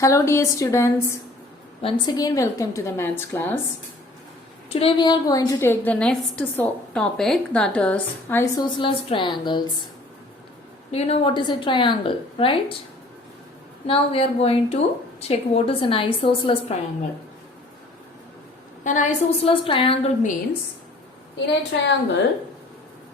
Hello dear students, once again welcome to the maths class. Today we are going to take the next topic, that is isosceles triangles. Do you know what is a triangle, right? Now we are going to check what is an isosceles triangle. An isosceles triangle means in a triangle,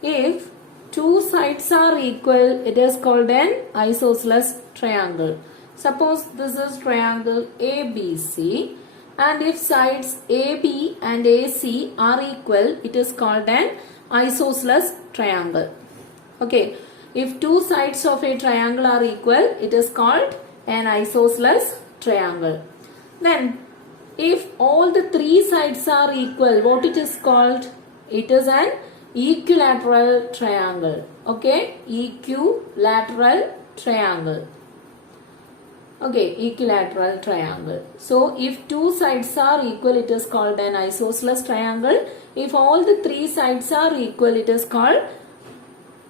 if two sides are equal, it is called an isosceles triangle. Suppose this is triangle ABC, and if sides AB and AC are equal, it is called an isosceles triangle. Okay, if two sides of a triangle are equal, it is called an isosceles triangle. Then if all the three sides are equal, what it is called? It is an equilateral triangle. Okay, equilateral triangle. Okay, equilateral triangle. So, if two sides are equal, it is called an isosceles triangle. If all the three sides are equal, it is called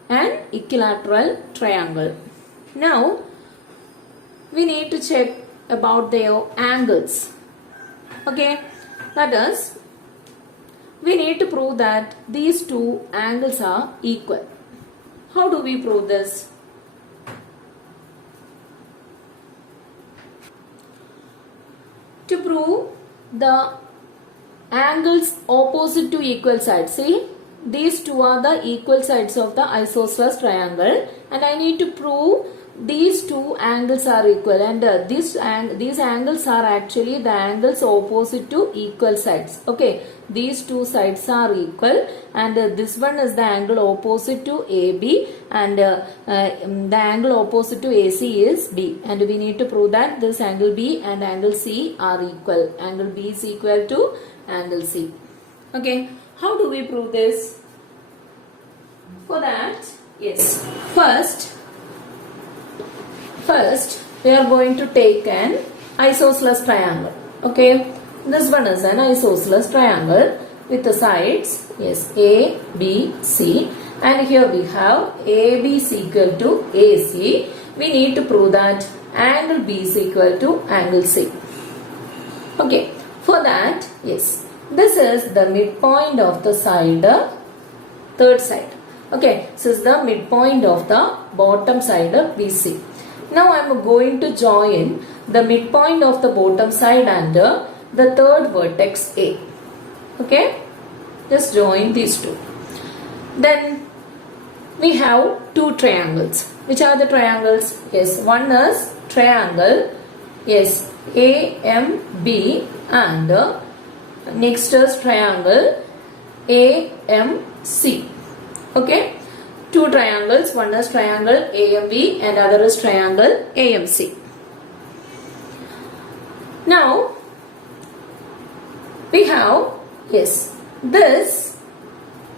an equilateral triangle. Now, we need to check about their angles. Okay, that is, we need to prove that these two angles are equal. How do we prove this? To prove the angles opposite to equal sides, see, these two are the equal sides of the isosceles triangle, and I need to prove these two angles are equal, and these angles are actually the angles opposite to equal sides. Okay, these two sides are equal, and this one is the angle opposite to AB, and the angle opposite to AC is B, and we need to prove that this angle B and angle C are equal. Angle B is equal to angle C. Okay, how do we prove this? For that, yes, First, we are going to take an isosceles triangle. Okay, this one is an isosceles triangle with the sides, yes, A, B, C, and here we have AB is equal to AC. We need to prove that angle B is equal to angle C. Okay, for that, yes, this is the midpoint of the side, third side. Okay, this is the midpoint of the bottom side of BC. Now I am going to join the midpoint of the bottom side and the third vertex A. Okay, just join these two. Then we have two triangles. Which are the triangles? Yes, one is triangle, yes, AMB, and next is triangle AMC. Okay, two triangles, one is triangle AMB and other is triangle AMC. Now we have, yes, this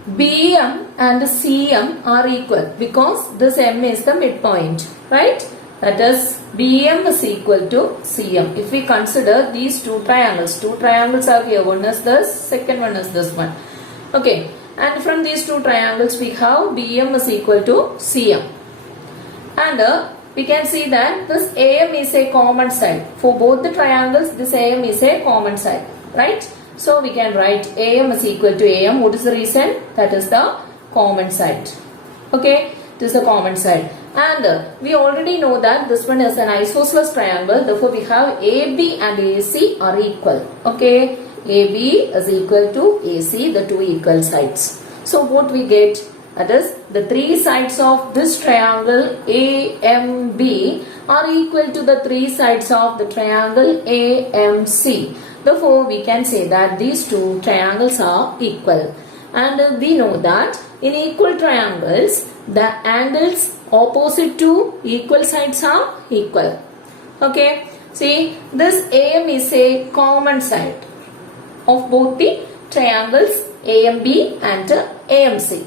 BM and CM are equal because this M is the midpoint, right? That is, BM is equal to CM. If we consider these two triangles are here, one is this, second one is this one. Okay, and from these two triangles we have BM is equal to CM, and we can see that this AM is a common side. For both the triangles, this AM is a common side, right? So we can write AM is equal to AM. What is the reason? That is the common side. Okay, this is a common side, and we already know that this one is an isosceles triangle. Therefore, we have AB and AC are equal. Okay, AB is equal to AC, the two equal sides. So what we get? That is, the three sides of this triangle AMB are equal to the three sides of the triangle AMC. Therefore, we can say that these two triangles are equal. And we know that in equal triangles, the angles opposite to equal sides are equal. Okay, see, this AM is a common side of both the triangles AMB and AMC,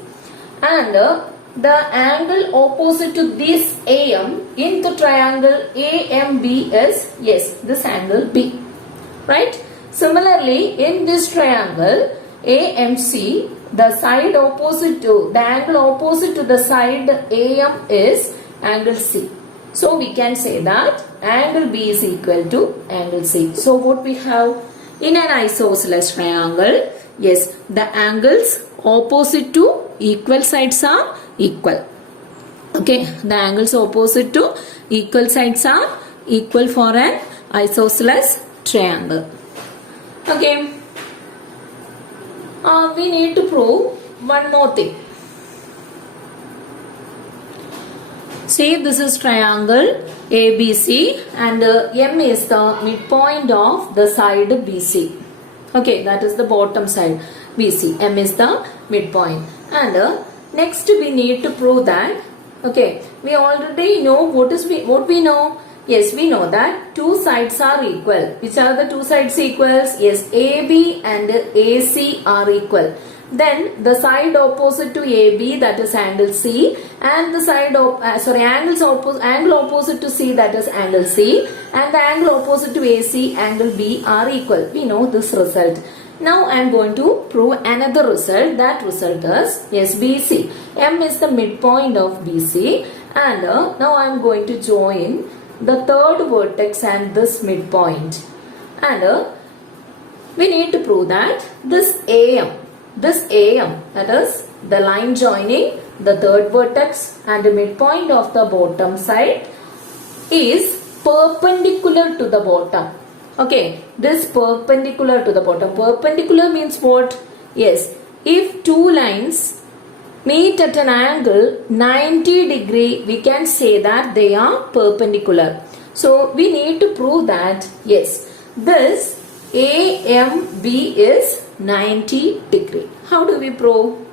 and the angle opposite to this AM in the triangle AMB is, yes, this angle B, right? Similarly, in this triangle AMC, the angle opposite to the side AM is angle C. So we can say that angle B is equal to angle C. So what we have in an isosceles triangle, yes, the angles opposite to equal sides are equal. Okay, the angles opposite to equal sides are equal for an isosceles triangle. Okay, we need to prove one more thing. See, this is triangle ABC and M is the midpoint of the side BC. Okay, that is the bottom side BC. M is the midpoint. And next we need to prove that, okay, we already know what we know. Yes, we know that two sides are equal. Which are the two sides equals? Yes, AB and AC are equal. Then the side opposite to AB, that is angle C, and the side angle opposite to C, that is angle C, and the angle opposite to AC, angle B, are equal. We know this result. Now I am going to prove another result. That result is, yes, BC. M is the midpoint of BC, and now I am going to join the third vertex and this midpoint, and we need to prove that this AM, that is the line joining the third vertex and the midpoint of the bottom side, is perpendicular to the bottom. Okay, this perpendicular to the bottom. Perpendicular means what? Yes, if two lines meet at an angle 90 degree, we can say that they are perpendicular. So we need to prove that, yes, this AMB is 90 degree. How do we prove?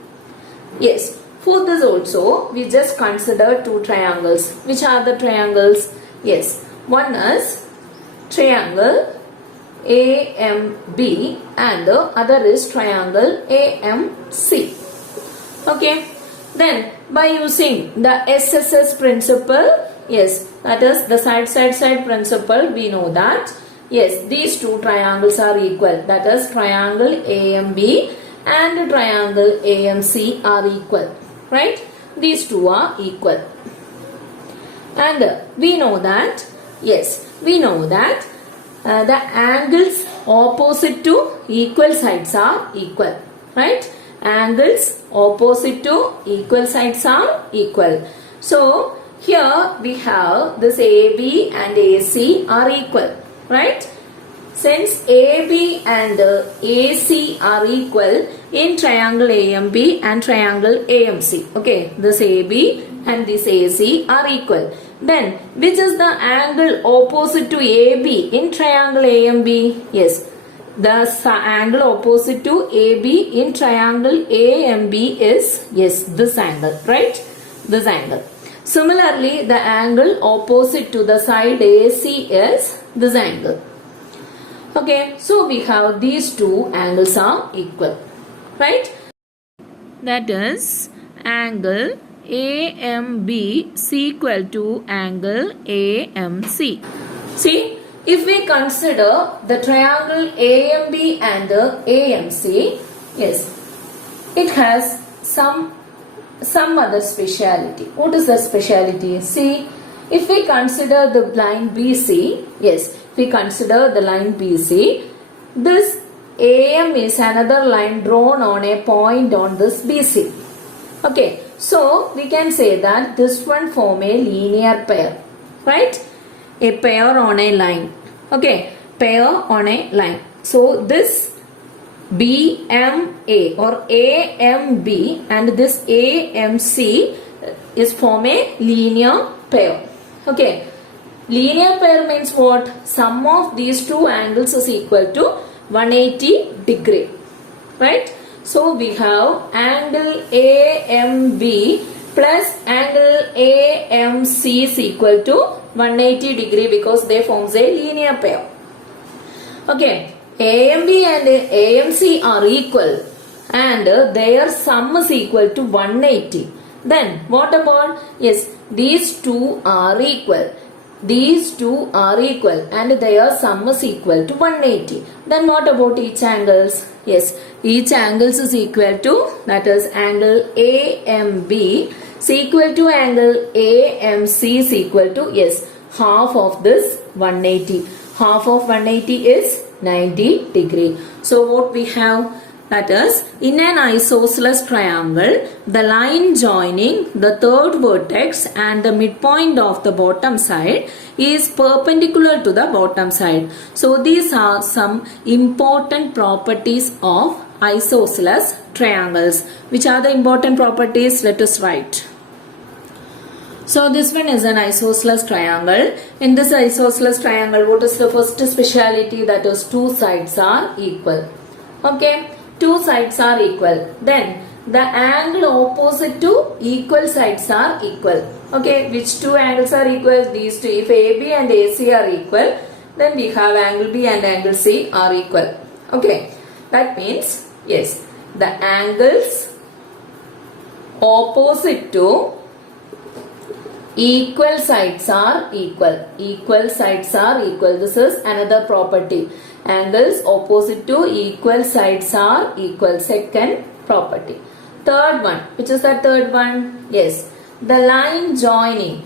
Yes, for this also we just consider two triangles. Which are the triangles? Yes, one is triangle AMB and the other is triangle AMC. Okay, then by using the SSS principle, yes, that is the side principle, we know that, yes, these two triangles are equal. That is triangle AMB and triangle AMC are equal. Right? These two are equal. And we know that, yes, we know that the angles opposite to equal sides are equal. Right? Angles opposite to equal sides are equal. So here we have this AB and AC are equal. Right? Since AB and AC are equal in triangle AMB and triangle AMC. Okay, this AB and this AC are equal. Then which is the angle opposite to AB in triangle AMB? Yes, the angle opposite to AB in triangle AMB is, yes, this angle, right? This angle. Similarly, the angle opposite to the side AC is this angle. Okay, so we have these two angles are equal, right? That is angle AMB is equal to angle AMC. See, if we consider the triangle AMB and AMC, yes, it has some other speciality. What is the speciality? See, if we consider the line BC, yes, if we consider the line BC, this AM is another line drawn on a point on this BC. Okay, so we can say that this one form a linear pair, right? A pair on a line. Okay, pair on a line. So this BMA or AMB and this AMC is form a linear pair. Okay, linear pair means what? Sum of these two angles is equal to 180 degree, right? So we have angle AMB plus angle AMC is equal to 180 degree because they forms a linear pair. Okay, AMB and AMC are equal and their sum is equal to 180. Then what about, yes, these two are equal. These two are equal and their sum is equal to 180. Then what about each angles? Yes, each angles is equal to, that is angle AMB is equal to angle AMC is equal to, yes, half of this 180. Half of 180 is 90 degree. So what we have, that is, in an isosceles triangle, the line joining the third vertex and the midpoint of the bottom side is perpendicular to the bottom side. So these are some important properties of isosceles triangles. Which are the important properties? Let us write. So this one is an isosceles triangle. In this isosceles triangle, what is the first speciality? That is, two sides are equal. Okay, two sides are equal. Then the angle opposite to equal sides are equal. Okay, which two angles are equal? These two. If AB and AC are equal, then we have angle B and angle C are equal. Okay, that means, yes, the angles opposite to equal sides are equal. Equal sides are equal. This is another property. Angles opposite to equal sides are equal. Second property. Third one. Which is the third one? Yes. The line joining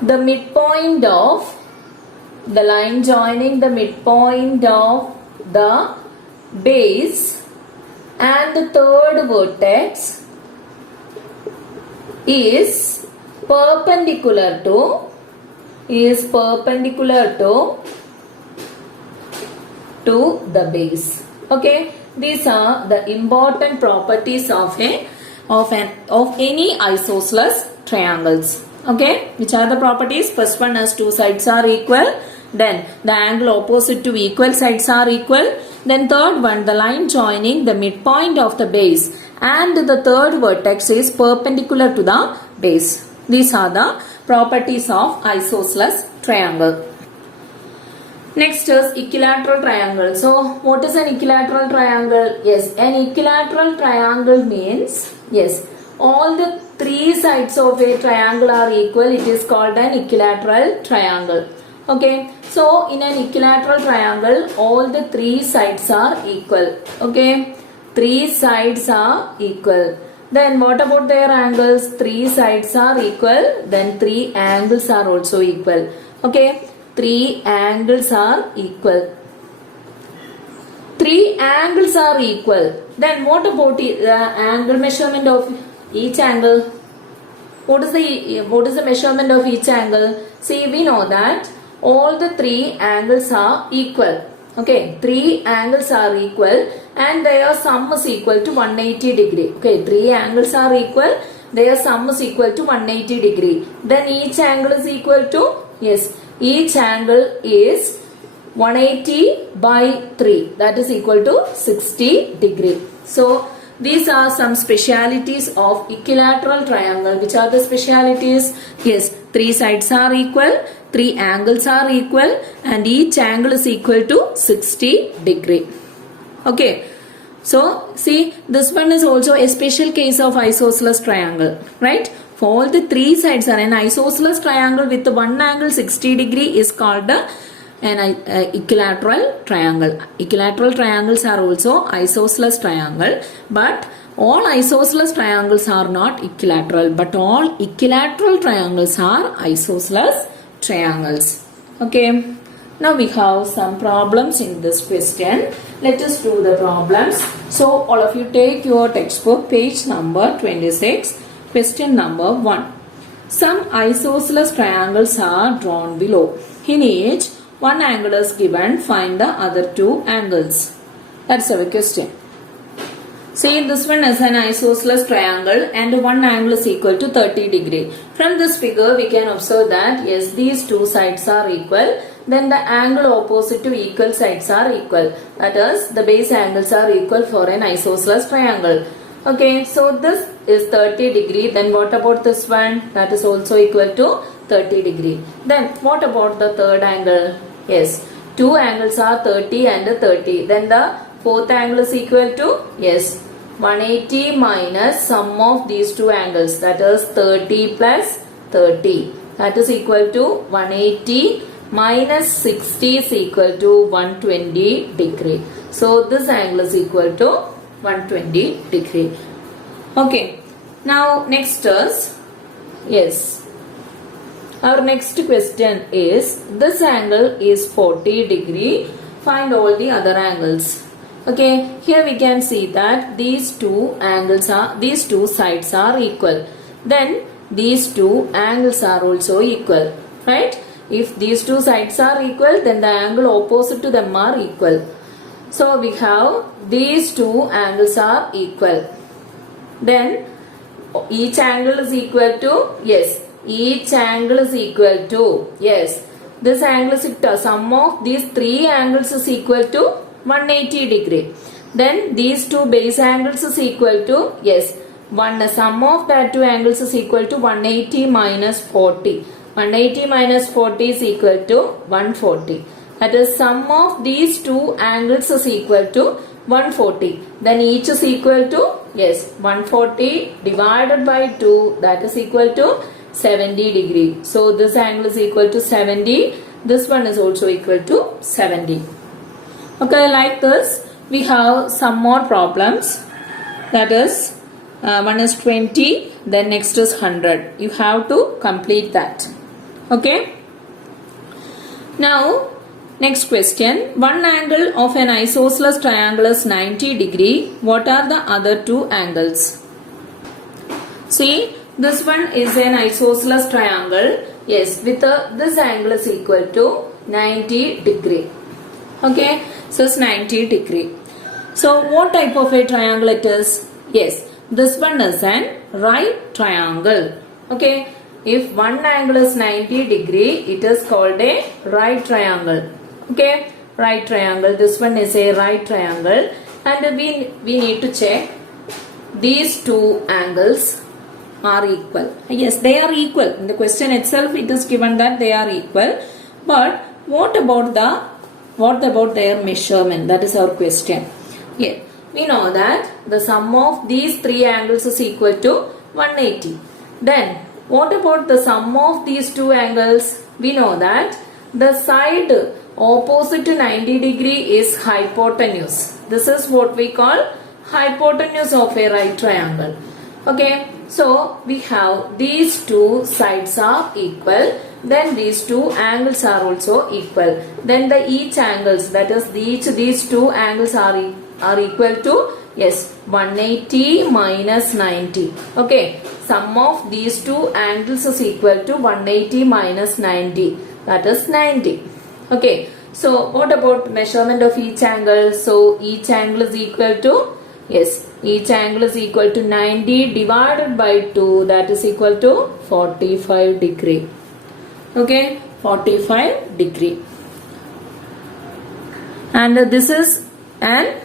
the midpoint of the base and the third vertex is perpendicular to the base. Okay, these are the important properties of any isosceles triangles. Okay, which are the properties? First one is two sides are equal. Then the angle opposite to equal sides are equal. Then third one, the line joining the midpoint of the base and the third vertex is perpendicular to the base. These are the properties of isosceles triangle. Next is equilateral triangle. So what is an equilateral triangle? Yes, an equilateral triangle means, yes, all the three sides of a triangle are equal. It is called an equilateral triangle. Okay, so in an equilateral triangle, all the three sides are equal. Okay, three sides are equal. Then what about their angles? Three sides are equal. Then three angles are also equal. Okay, three angles are equal. Three angles are equal. Then what about the angle measurement of each angle? What is the measurement of each angle? See, we know that all the three angles are equal. Okay, three angles are equal and their sum is equal to 180 degree. Okay, three angles are equal, their sum is equal to 180 degree. Then each angle is equal to, yes, each angle is 180 by 3, that is equal to 60 degree. So these are some specialities of equilateral triangle. Which are the specialities? Yes, three sides are equal, three angles are equal and each angle is equal to 60 degree. Okay, so see, this one is also a special case of isosceles triangle, right? For all the three sides are an isosceles triangle with one angle 60 degree is called an equilateral triangle. Equilateral triangles are also isosceles triangle, but all isosceles triangles are not equilateral, but all equilateral triangles are isosceles triangles. Okay, now we have some problems in this question. Let us do the problems. So all of you take your textbook, page number 26, question number 1. Some isosceles triangles are drawn below. In each, one angle is given, find the other two angles. That's our question. See, this one is an isosceles triangle and one angle is equal to 30 degree. From this figure, we can observe that, yes, these two sides are equal. Then the angle opposite to equal sides are equal. That is, the base angles are equal for an isosceles triangle. Okay, so this is 30 degree. Then what about this one? That is also equal to 30 degree. Then what about the third angle? Yes, two angles are 30 and 30. Then the fourth angle is equal to, yes, 180 minus sum of these two angles, that is 30 plus 30. That is equal to 180 minus 60 is equal to 120 degree. So this angle is equal to 120 degree. Okay, now next is Yes. Our next question is, this angle is 40 degree. Find all the other angles. Okay, here we can see that these two sides are equal. Then these two angles are also equal, right? If these two sides are equal, then the angle opposite to them are equal. So we have these two angles are equal. Then each angle is equal to, yes, each angle is equal to, yes, this angle is sum of these three angles is equal to 180 degree. Then these two base angles is equal to, yes, sum of that two angles is equal to 180 minus 40. 180 minus 40 is equal to 140. That is, sum of these two angles is equal to 140. Then each is equal to, yes, 140 divided by 2, that is equal to 70 degree. So this angle is equal to 70. This one is also equal to 70. Okay, like this we have some more problems. That is, one is 20, then next is 100. You have to complete that. Okay. Now next question. One angle of an isosceles triangle is 90 degree. What are the other two angles? See, this one is an isosceles triangle. Yes, with this angle is equal to 90 degree. Okay, so it's 90 degree. So what type of a triangle it is? Yes, this one is an right triangle. Okay, if one angle is 90 degree, it is called a right triangle. Okay, right triangle. This one is a right triangle, and we need to check these two angles are equal. Yes, they are equal. In the question itself it is given that they are equal. But what about their measurement? That is our question. Yeah, we know that the sum of these three angles is equal to 180. Then what about the sum of these two angles? We know that the side opposite to 90 degree is hypotenuse. This is what we call hypotenuse of a right triangle. Okay, so we have these two sides are equal. Then these two angles are also equal. Then the each angles, that is these two angles are equal to, yes, 180 minus 90. Okay, sum of these two angles is equal to 180 minus 90. That is 90. Okay, so what about measurement of each angle? So each angle is equal to, yes, each angle is equal to 90 divided by 2, that is equal to 45 degree. Okay, 45 degree. And this is an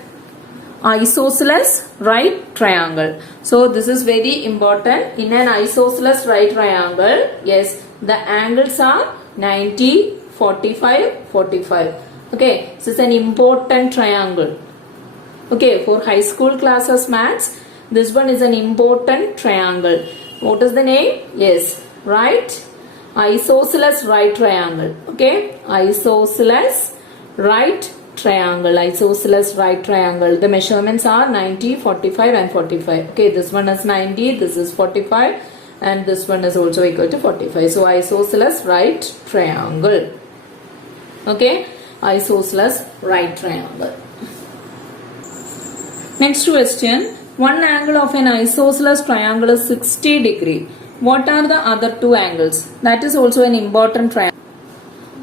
isosceles right triangle. So this is very important. In an isosceles right triangle, yes, the angles are 90, 45, 45. Okay, so it's an important triangle. Okay, for high school classes maths, this one is an important triangle. What is the name? Yes, right, isosceles right triangle. Okay, isosceles right triangle. Isosceles right triangle. The measurements are 90, 45 and 45. Okay, this one is 90, this is 45 and this one is also equal to 45. So isosceles right triangle. Okay, isosceles right triangle. Next question. One angle of an isosceles triangle is 60 degree. What are the other two angles? That is also an important triangle.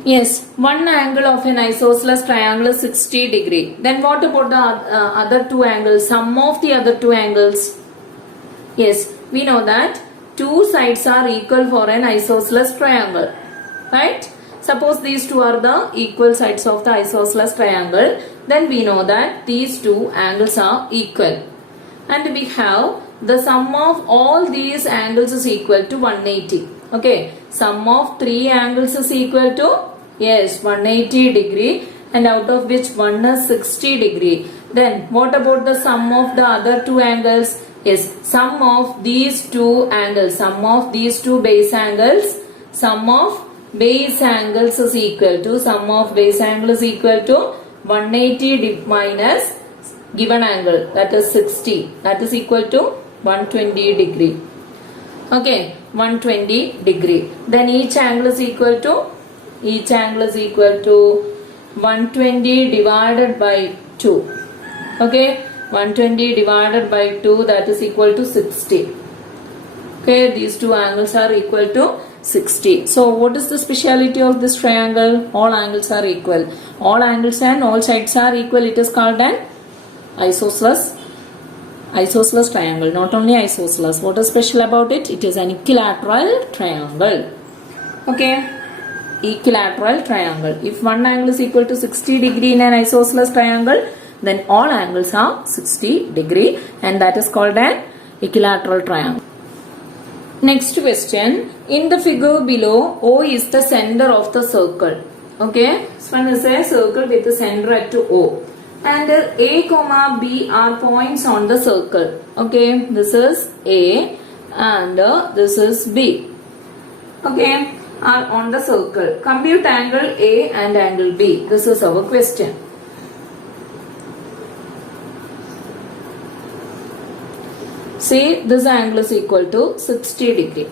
Yes, one angle of an isosceles triangle is 60 degree. Then what about the other two angles? Sum of the other two angles? Yes, we know that two sides are equal for an isosceles triangle. Right? Suppose these two are the equal sides of the isosceles triangle. Then we know that these two angles are equal. And we have the sum of all these angles is equal to 180. Okay, sum of three angles is equal to, yes, 180 degree, and out of which one is 60 degree. Then what about the sum of the other two angles? Yes, sum of these two angles, sum of these two base angles, sum of base angles is equal to, sum of base angle is equal to 180 minus given angle, that is 60, that is equal to 120 degree. Okay, 120 degree. Then each angle is equal to 120 divided by 2. Okay, 120 divided by 2, that is equal to 60. Okay, these two angles are equal to 60. So what is the speciality of this triangle? All angles are equal. All angles and all sides are equal. It is called an isosceles triangle. Not only isosceles. What is special about it? It is an equilateral triangle. Okay, equilateral triangle. If one angle is equal to 60 degree in an isosceles triangle, then all angles are 60 degree, and that is called an equilateral triangle. Next question. In the figure below, O is the center of the circle. Okay, this one is a circle with the center at O. And A, B are points on the circle. Okay, this is A and this is B. Okay, are on the circle. Compute angle A and angle B. This is our question. See, this angle is equal to 60 degree.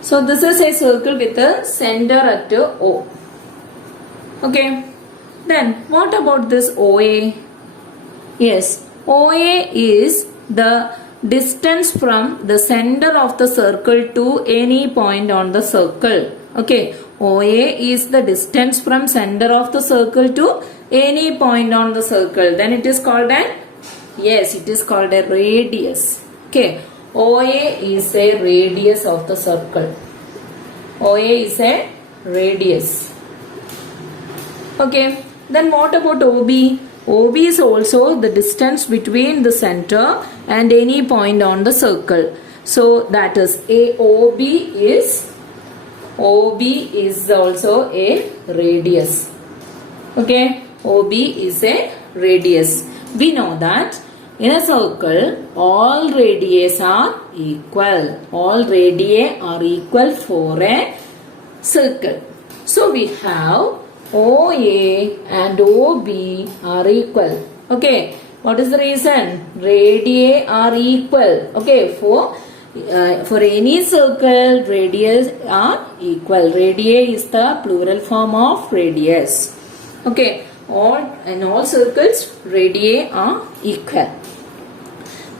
So this is a circle with a center at O. Okay. Then what about this OA? Yes, OA is the distance from the center of the circle to any point on the circle. Okay, OA is the distance from center of the circle to any point on the circle. Then it is called an, yes, it is called a radius. Okay, OA is a radius of the circle. OA is a radius. Okay, then what about OB? OB is also the distance between the center and any point on the circle. So that is OB is also a radius. Okay, OB is a radius. We know that in a circle all radii are equal. All radii are equal for a circle. So we have OA and OB are equal. Okay, what is the reason? Radii are equal. Okay, for any circle, radii are equal. Radii is the plural form of radius. Okay, in all circles, radii are equal.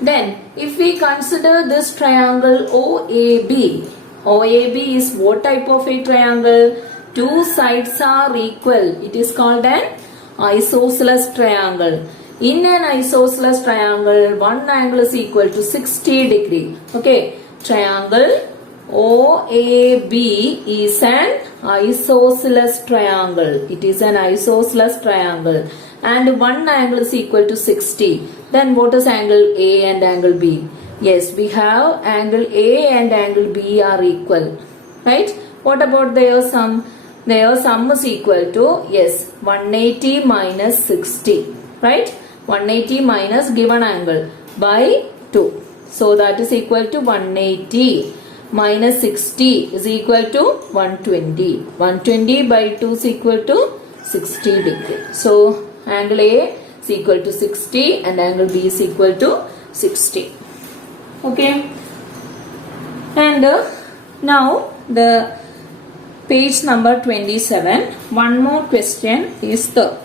Then, if we consider this triangle OAB, OAB is what type of a triangle? Two sides are equal. It is called an isosceles triangle. In an isosceles triangle, one angle is equal to 60 degree. Okay, triangle OAB is an isosceles triangle. It is an isosceles triangle. And one angle is equal to 60. Then what is angle A and angle B? Yes, we have angle A and angle B are equal. Right? What about their sum? Their sum is equal to, yes, 180 minus 60. Right? 180 minus given angle by 2. So that is equal to 180 minus 60 is equal to 120. 120 by 2 is equal to 60 degree. So angle A is equal to 60 and angle B is equal to 60. Okay. And now the page number 27. One more question is the.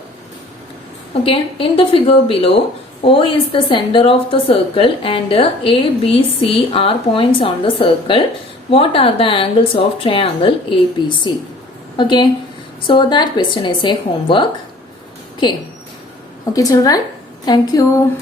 Okay. In the figure below, O is the center of the circle and A, B, C are points on the circle. What are the angles of triangle ABC? Okay. So that question is a homework. Okay. Okay children. Thank you.